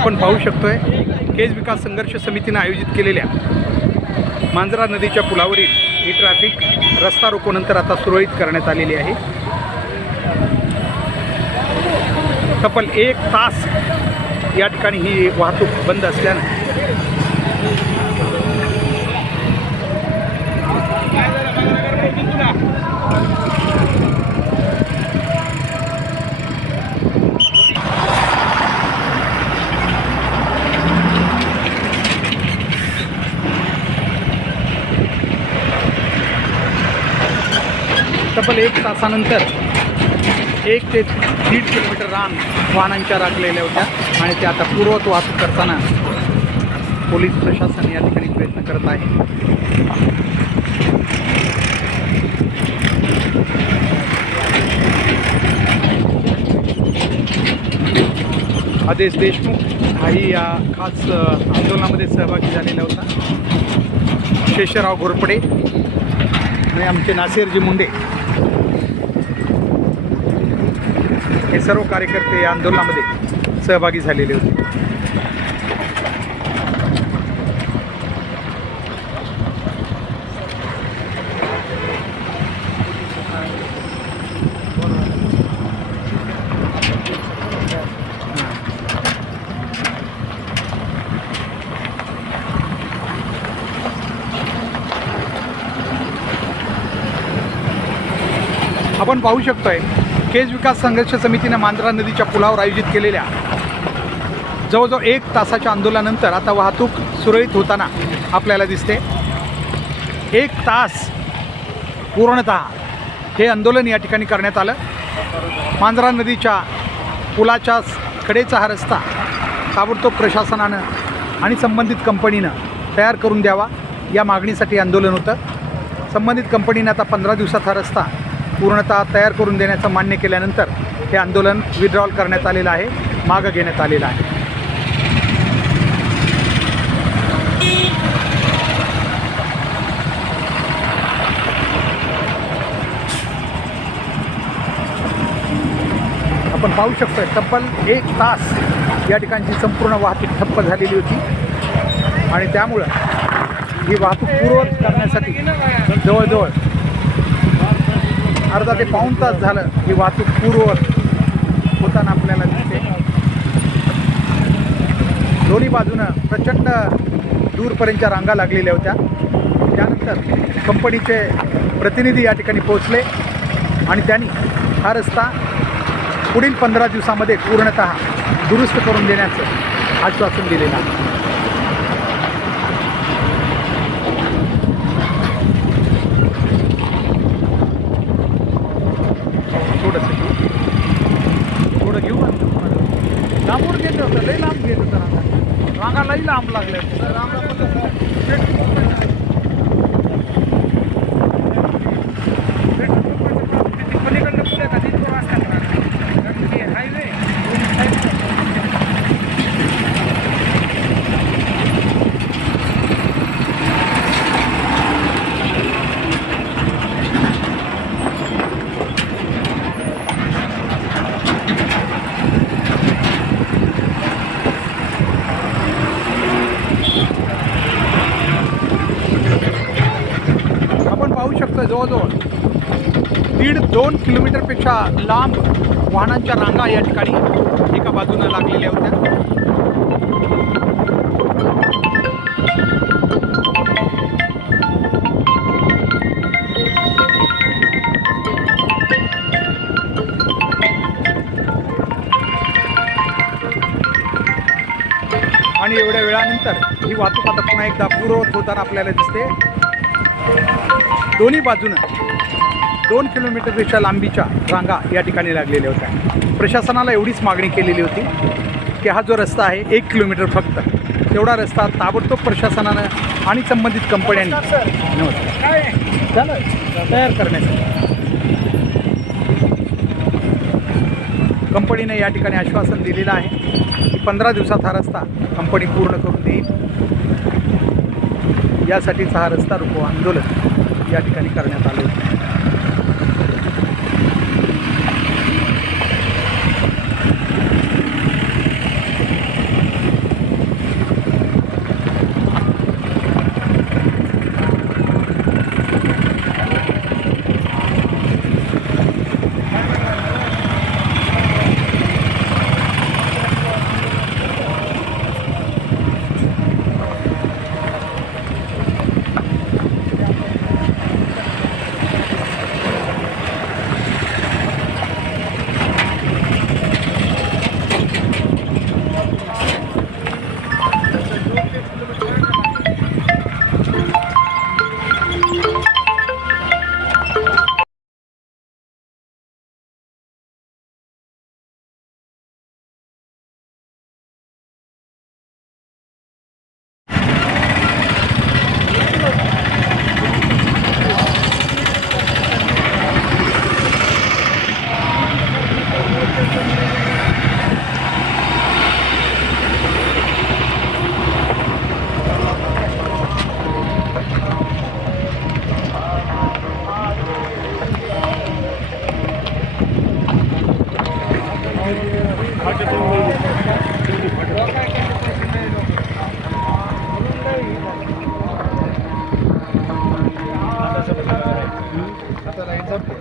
आपण पाहू शकतोय केज विकास संघर्ष समितीने आयोजित केलेल्या मांजरा नदीच्या पुलावरील ही ट्रॅफिक रस्ता रोकोनंतर आता सुरळीत करण्यात आलेली आहे। तब्बल 1 तास या ठिकाणी ही वाहतूक बंद असल्याने तब्बल 1 तासानंतर 1 ते 1.5 किलोमीटर रान वाहनांच्या राखलेल्या होत्या आणि ते आता पूर्ववत वाहतूक करताना पोलीस प्रशासन या ठिकाणी प्रयत्न करत आहे। आदेश देशमुख हाही या खास आंदोलनामध्ये सहभागी झालेला होता। शेषराव घोरपडे आणि आमचे नासिरजी मुंडे हे सर्व कार्यकर्ते या आंदोलनामध्ये सहभागी झालेले होते। आपण पाहू शकतोय केज विकास संघर्ष समितीने मांजरा नदीच्या पुलावर आयोजित केलेल्या जवळजवळ 1 तासाच्या आंदोलनानंतर आता वाहतूक सुरळीत होताना आपल्याला दिसते। 1 तास पूर्णतः हे आंदोलन या ठिकाणी करण्यात आलं। मांजरा नदीच्या पुलाच्या कडेचा हा रस्ता ताबडतोब प्रशासनानं आणि संबंधित कंपनीनं तयार करून द्यावा या मागणीसाठी आंदोलन होतं। संबंधित कंपनीनं आता 15 दिवसात हा रस्ता पूर्णतः तयार करून देण्याचं मान्य केल्यानंतर हे आंदोलन विड्रॉल करण्यात आलेलं आहे, मागं घेण्यात आलेलं आहे। आपण पाहू शकतोय तब्बल 1 तास या ठिकाणची संपूर्ण वाहतूक ठप्प झालेली होती आणि त्यामुळं ही वाहतूक पूर्ववत करण्यासाठी जवळजवळ अर्धा ते पाऊण तास झालं ही वाहतूक पूर्ववत होताना आपल्याला दिसते। दोन्ही बाजूनं प्रचंड दूरपर्यंतच्या रांगा लागलेल्या होत्या। त्यानंतर कंपनीचे प्रतिनिधी या ठिकाणी पोहोचले आणि त्यांनी हा रस्ता पुढील 15 दिवसामध्ये पूर्णतः दुरुस्त करून देण्याचं आश्वासन दिलेलं आहे। थोडं घेऊ लांबून घेत होतं, लई लांब घेत होतं, रांगा लई लांब लागल्या। जवळजवळ 1.5-2 किलोमीटरपेक्षा लांब वाहनांच्या रांगा या ठिकाणी एका बाजूनं लागलेल्या होत्या। आणि एवढ्या वेळानंतर ही वाहतूक आता पुन्हा एकदा पूर्ववत होताना आपल्याला दिसते। दोन्ही बाजूनं 2 किलोमीटरपेक्षा लांबीच्या रांगा या ठिकाणी लागलेल्या होत्या। प्रशासनाला एवढीच मागणी केलेली होती की हा जो रस्ता आहे 1 किलोमीटर फक्त तेवढा रस्ता ताबडतोब प्रशासनानं आणि संबंधित कंपन्यांनी तयार करण्यासाठी कंपनीने या ठिकाणी आश्वासन दिलेलं आहे की 15 दिवसात हा रस्ता कंपनी पूर्ण करून देईल। यासाठीच हा रस्ता रोको आंदोलन या ठिकाणी करण्यात आले होते। आता लाईट जाते.